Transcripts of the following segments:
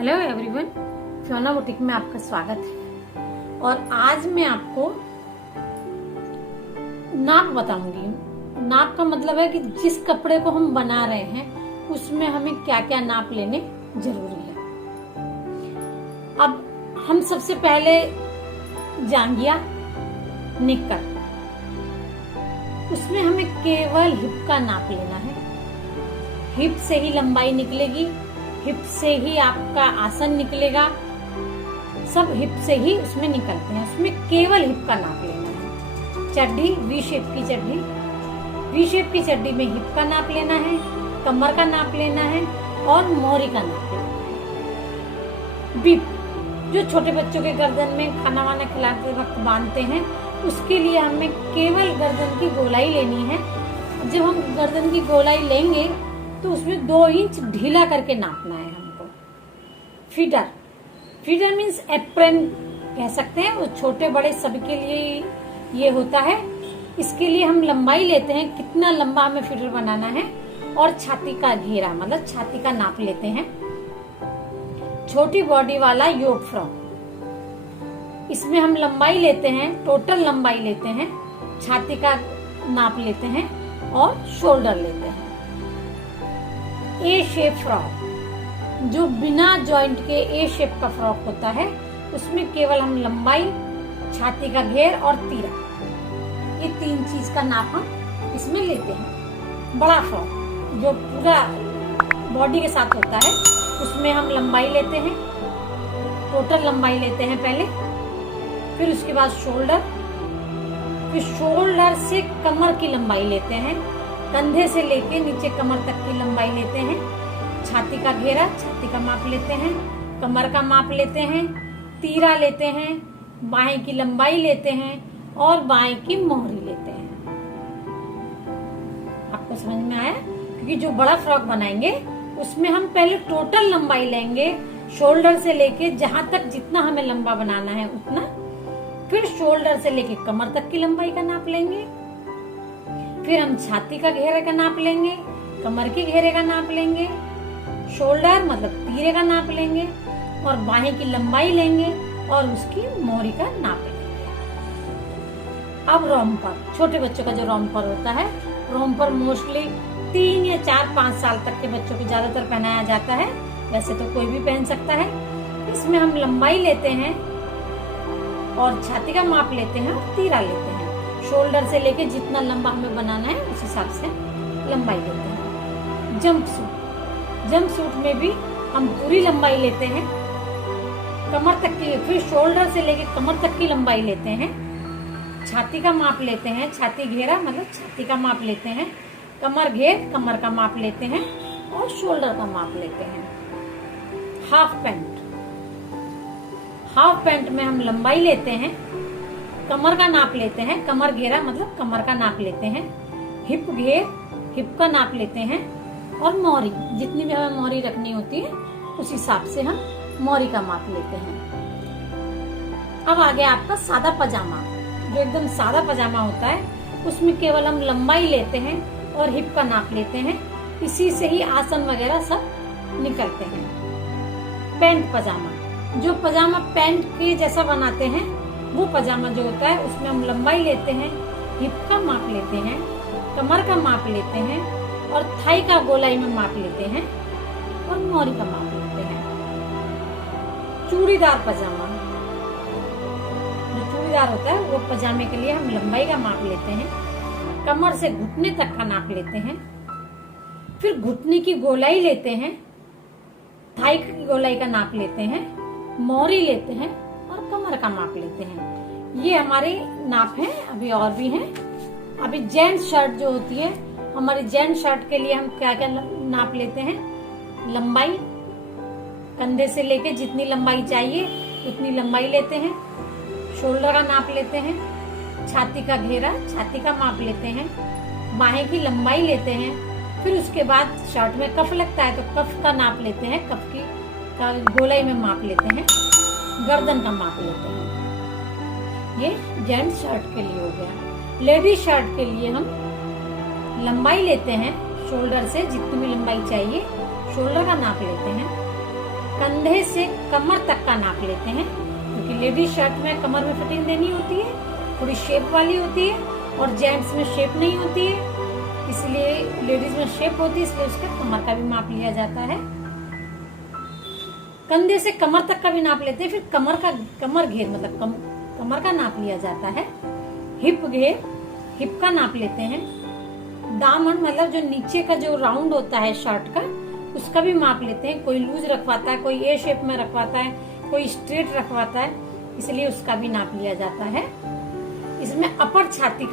Hello everyone, Fiona boutique में आपका स्वागत है। और आज मैं आपको नाप बताऊंगी। नाप का मतलब है कि जिस कपड़े को हम बना रहे हैं उसमें हमें क्या क्या नाप लेने जरूरी है। अब हम सबसे पहले जांघिया निक्कर, उसमें हमें केवल हिप का नाप लेना है। हिप से ही लंबाई निकलेगी, हिप से ही आपका आसन निकलेगा, सब हिप से ही उसमें निकलते हैं। उसमें केवल हिप का नाप लेना है। चड्डी वी शेप की चड्डी, वी शेप की चड्डी में हिप का नाप लेना है, कमर का नाप लेना है और मोहरी का नाप लेना है। बिप जो छोटे बच्चों के गर्दन में खाना वाना खिलाते वक्त बांधते हैं, उसके लिए हमें केवल गर्दन की गोलाई लेनी है। जब हम गर्दन की गोलाई लेंगे तो उसमें 2 इंच ढीला करके नापना है हमको। फीडर, फीडर मीन्स एप्रन कह सकते हैं, वो छोटे बड़े सभी के लिए ये होता है। इसके लिए हम लंबाई लेते हैं, कितना लंबा हमें फीडर बनाना है, और छाती का घेरा मतलब छाती का नाप लेते हैं। छोटी बॉडी वाला योक फ्रॉक, इसमें हम लंबाई लेते हैं, टोटल लंबाई लेते हैं, छाती का नाप लेते हैं और शोल्डर लेते हैं। ए शेप फ्रॉक, जो बिना जॉइंट के ए शेप का फ्रॉक होता है, उसमें केवल हम लंबाई, छाती का घेर और तीरा, ये 3 चीज का नाप हम इसमें लेते हैं। बड़ा फ्रॉक जो पूरा बॉडी के साथ होता है, उसमें हम लंबाई लेते हैं, टोटल लंबाई लेते हैं पहले, फिर उसके बाद शोल्डर, फिर शोल्डर से कमर की लंबाई लेते हैं, कंधे से लेके नीचे कमर तक की लंबाई लेते हैं। छाती का घेरा, छाती का माप लेते हैं, कमर का माप लेते हैं, तीरा लेते हैं, बाहें की लंबाई लेते हैं और बाहें की मोहरी लेते हैं। आपको समझ में आया? क्योंकि जो बड़ा फ्रॉक बनाएंगे उसमें हम पहले टोटल लंबाई लेंगे, शोल्डर से लेके जहां तक जितना हमें लंबा बनाना है उतना, फिर शोल्डर से लेके कमर तक की लंबाई का नाप लेंगे, फिर हम छाती का घेरे का नाप लेंगे, कमर के घेरे का नाप लेंगे, शोल्डर मतलब तीरे का नाप लेंगे और बाहें की लंबाई लेंगे और उसकी मोहरी का नाप लेंगे। अब रोम्पर, छोटे बच्चों का जो रोम्पर होता है, रोम्पर मोस्टली 3 या 4-5 साल तक के बच्चों को ज्यादातर पहनाया जाता है, वैसे तो कोई भी पहन सकता है। इसमें हम लंबाई लेते हैं और छाती का माप लेते हैं और तीरा लेते हैं। शोल्डर से लेके जितना लंबा हमें बनाना है उस हिसाब से लंबाई लेते हैं। जंप सूट, जंप सूट में भी हम पूरी लंबाई लेते हैं, कमर तक की, फिर शोल्डर से लेके कमर तक की लंबाई लेते हैं, छाती का माप लेते हैं, छाती घेरा मतलब छाती का माप लेते हैं, कमर घेर कमर का माप लेते हैं और शोल्डर का माप लेते हैं। हाफ पैंट, हाफ पैंट में हम लंबाई लेते हैं, कमर का नाप लेते हैं, कमर घेरा मतलब कमर का नाप लेते हैं, हिप घेर हिप का नाप लेते हैं और मोहरी, जितनी भी हमें मोहरी रखनी होती है उस हिसाब से हम मोहरी का माप लेते हैं। अब आ गया आपका सादा पजामा, जो एकदम सादा पजामा होता है, उसमें केवल हम लंबाई लेते हैं और हिप का नाप लेते हैं, इसी से ही आसन वगैरह सब निकलते हैं। पैंट पजामा, जो पजामा पैंट के जैसा बनाते हैं, वो पजामा जो होता है उसमें हम लंबाई लेते हैं, हिप का माप लेते हैं, कमर का माप लेते हैं और थाई का गोलाई में माप लेते हैं और मोहरी का माप लेते हैं। चूड़ीदार पजामा, जो चूड़ीदार होता है वो पजामे के लिए हम लंबाई का माप लेते हैं, कमर से घुटने तक का नाप लेते हैं, फिर घुटने की गोलाई लेते हैं, थाई की गोलाई का नाप लेते हैं, मोहरी लेते हैं और कमर का माप लेते हैं। ये हमारे नाप हैं। अभी और भी हैं। अभी जेंट्स शर्ट जो होती है, हमारी जेंट्स शर्ट के लिए हम क्या क्या नाप लेते हैं? लंबाई, कंधे से लेके जितनी लंबाई चाहिए उतनी लंबाई लेते हैं, शोल्डर का नाप लेते हैं, छाती का घेरा छाती का माप लेते हैं, बाहें की लंबाई लेते हैं, फिर उसके बाद शर्ट में कफ लगता है तो कफ का नाप लेते हैं, कफ की का गोलाई में माप लेते हैं, गर्दन का माप लेते हैं। ये जेंट्स शर्ट के लिए हो गया। लेडीज शर्ट के लिए हम लंबाई लेते हैं, शोल्डर से जितनी भी लंबाई चाहिए शोल्डर का नाप लेते हैं, कंधे से कमर तक का नाप लेते हैं, क्योंकि लेडीज शर्ट में कमर में फिटिंग देनी होती है, थोड़ी शेप वाली होती है, और जेंट्स में शेप नहीं होती है, इसलिए लेडीज में शेप होती है, इसलिए उसका कमर का भी माप लिया जाता है। कंधे से कमर तक का भी नाप लेते हैं। फिर कमर घेर मतलब कमर का नाप लिया जाता है। हिप घेर, हिप का नाप लेते हैं। दामन मतलब जो नीचे का जो राउंड होता है शर्ट का, उसका भी माप लेते हैं। कोई लूज रखवाता है, कोई ए शेप में रखवाता है, कोई स्ट्रेट रखवाता है, इसलिए उसका भी नाप लिया जाता है। इसमें अपर छाती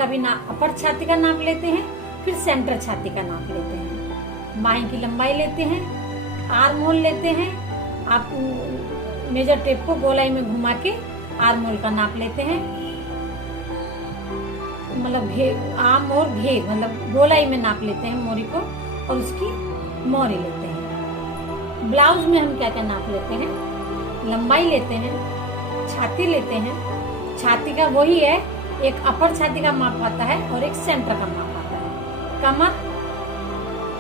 का नाप लेते हैं। फिर सेंटर छाती का नाप लेते हैं। बाहीं की लंबाई लेते हैं, आर्म होल लेते हैं। आप मेजर टेप को गोलाई में घुमा के आर्म होल का नाप लेते हैं, मतलब आर्म और घेर मतलब गोलाई में नाप लेते हैं मोरी को, और उसकी मोरी लेते हैं। ब्लाउज में हम क्या क्या नाप लेते हैं? लंबाई लेते हैं, छाती लेते हैं। छाती का वही है, एक अपर छाती का माप आता है और एक सेंटर का माप आता है। कमर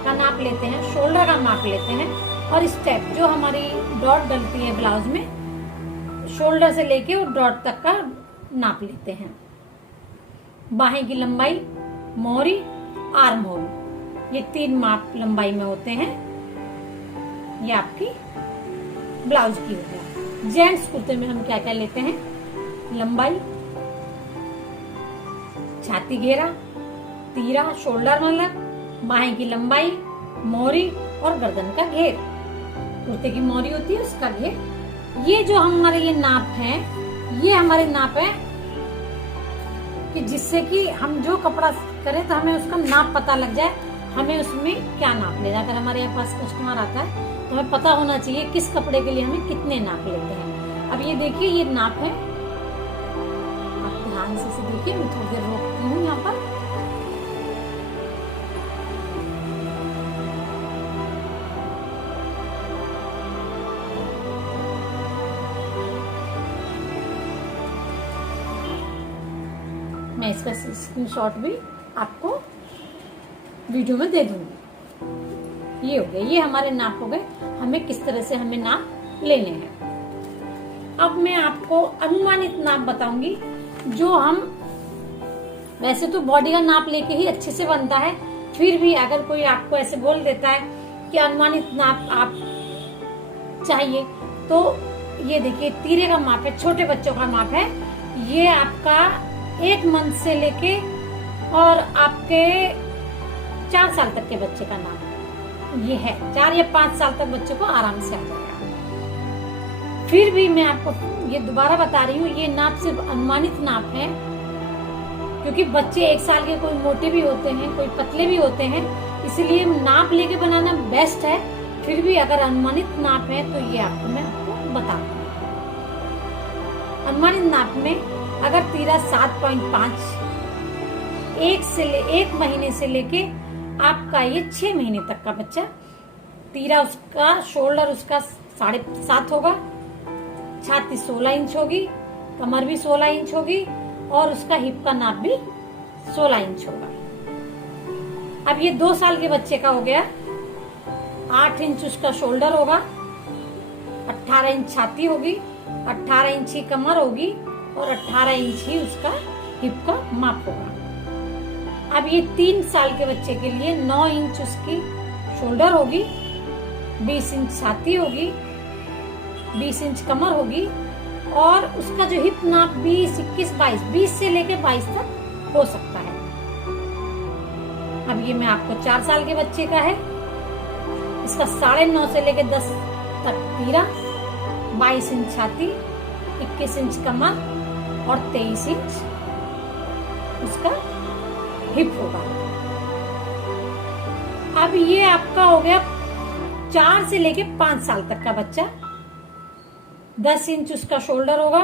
का नाप लेते हैं, शोल्डर का माप लेते हैं, और स्टेप जो हमारी डॉट डलती है ब्लाउज में, शोल्डर से लेके और डॉट तक का नाप लेते हैं। बाहें की लंबाई, मोरी, आर्म होल, ये 3 माप लंबाई में होते हैं। ये आपकी ब्लाउज की हो गया। जेंट्स कुर्ते में हम क्या क्या लेते हैं? लंबाई, छाती घेरा, तीरा, शोल्डर मतलब, बाहें की लंबाई, मोरी और गर्दन का घेर। कुर्ते की मोरी होती है, उसका घेर। ये जो हमारे ये नाप हैं, ये हमारे नाप है कि जिससे कि हम जो कपड़ा करें तो हमें उसका नाप पता लग जाए, हमें उसमें क्या नाप लेना। अगर हमारे यहाँ पास कस्टमर आता है तो हमें पता होना चाहिए किस कपड़े के लिए हमें कितने नाप लेते हैं। अब ये देखिए, ये नाप है, आप ध्यान से देखिए। मैं थोड़ी देर रोकती हूँ यहाँ पर। मैं इसका स्क्रीनशॉट भी आपको वीडियो में दे दूंगी। ये हो गए, ये हमारे नाप हो गए, हमें किस तरह से हमें नाप लेने हैं। अब मैं आपको अनुमानित नाप बताऊंगी, जो हम वैसे तो बॉडी का नाप लेके ही अच्छे से बनता है, फिर भी अगर कोई आपको ऐसे बोल देता है कि अनुमानित नाप आप चाहिए, तो ये देखिए तीरे का माप है, छोटे बच्चों का माप है। ये आपका 1 मंथ से लेके और आपके 4 साल तक के बच्चे का नाप ये है। 4 या 5 साल तक बच्चे को आराम से आ जाएगा। फिर भी मैं आपको ये दोबारा बता रही हूँ, ये नाप सिर्फ अनुमानित नाप है, क्योंकि बच्चे 1 साल के कोई मोटे भी होते हैं, कोई पतले भी होते हैं, इसलिए नाप लेके बनाना बेस्ट है। फिर भी अगर अनुमानित नाप है तो ये आपको मैं बता दूँ। अनुमानित नाप में अगर तीरा 7.5 1 महीने से लेके आपका ये 6 महीने तक का बच्चा, तीरा उसका, शोल्डर उसका 7.5 होगा, छाती 16 इंच होगी, कमर भी 16 इंच होगी, और उसका हिप का नाप भी 16 इंच होगा। अब ये 2 साल के बच्चे का हो गया, 8 इंच उसका शोल्डर होगा, 18 इंच छाती होगी, 18 इंच ही कमर होगी, और 18 इंच ही उसका हिप का माप होगा। अब ये 3 साल के बच्चे के लिए 9 इंच उसकी शोल्डर होगी, 20 इंच छाती होगी, 20 इंच कमर होगी, और उसका जो हिप नाप 20, 21, 22, 20 से लेके 22 तक हो सकता है। अब ये मैं आपको 4 साल के बच्चे का है, इसका 9.5 से लेके 10 तक तीरा, 22 इंच छाती, 21 इंच कमर और 23 इंच उसका हिप होगा। अब ये आपका हो गया 4 से लेके 5 साल तक का बच्चा। 10 इंच उसका शोल्डर होगा,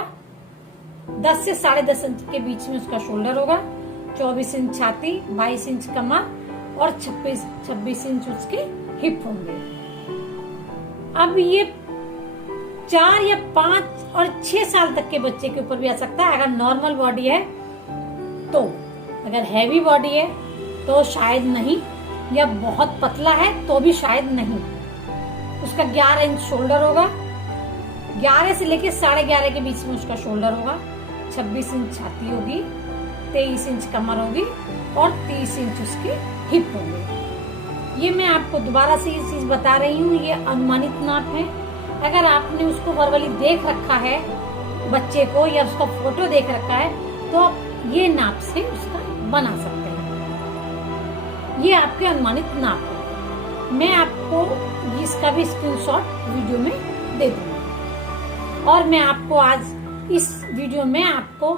10 से 10.5 इंच के बीच में उसका शोल्डर होगा, 24 इंच छाती, 22 इंच कमर और 26 इंच उसके हिप होंगे। अब ये 4 या 5 और 6 साल तक के बच्चे के ऊपर भी आ सकता है, अगर नॉर्मल बॉडी है तो। अगर हैवी बॉडी है तो शायद नहीं, या बहुत पतला है तो भी शायद नहीं। उसका 11 इंच शोल्डर होगा, 11 से लेके 11.5 के बीच में उसका शोल्डर होगा, 26 इंच छाती होगी, 23 इंच कमर होगी और 30 इंच उसकी हिप होगी। ये मैं आपको दोबारा से ये चीज बता रही हूँ, ये अनुमानित नाप है। अगर आपने उसको वर्बली देख रखा है बच्चे को या उसका फोटो देख रखा है तो आप ये नाप से उसका बना सकते हैं। ये आपके अनुमानित नाप है। मैं आपको इसका भी स्क्रीनशॉट वीडियो में दे दूंगी। और मैं आपको आज इस वीडियो में आपको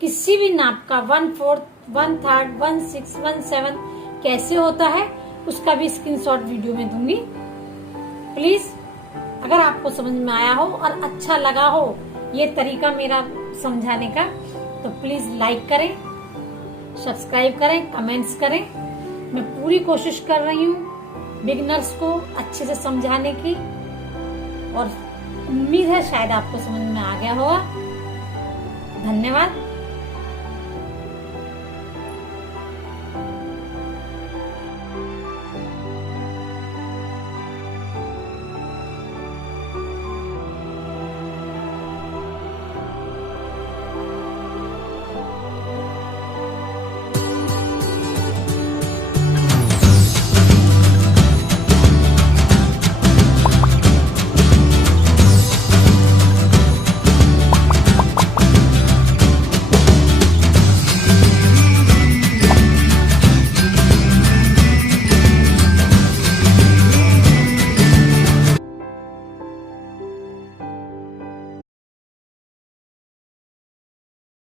किसी भी नाप का 1/4, 1/3, 1/6, 1/7 कैसे होता है उसका भी स्क्रीनशॉट वीडियो में दूंगी। प्लीज अगर आपको समझ में आया हो और अच्छा लगा हो ये तरीका मेरा समझाने का तो प्लीज लाइक करें, सब्सक्राइब करें, कमेंट्स करें। मैं पूरी कोशिश कर रही हूँ बिगिनर्स को अच्छे से समझाने की और उम्मीद है शायद आपको समझ में आ गया होगा। धन्यवाद।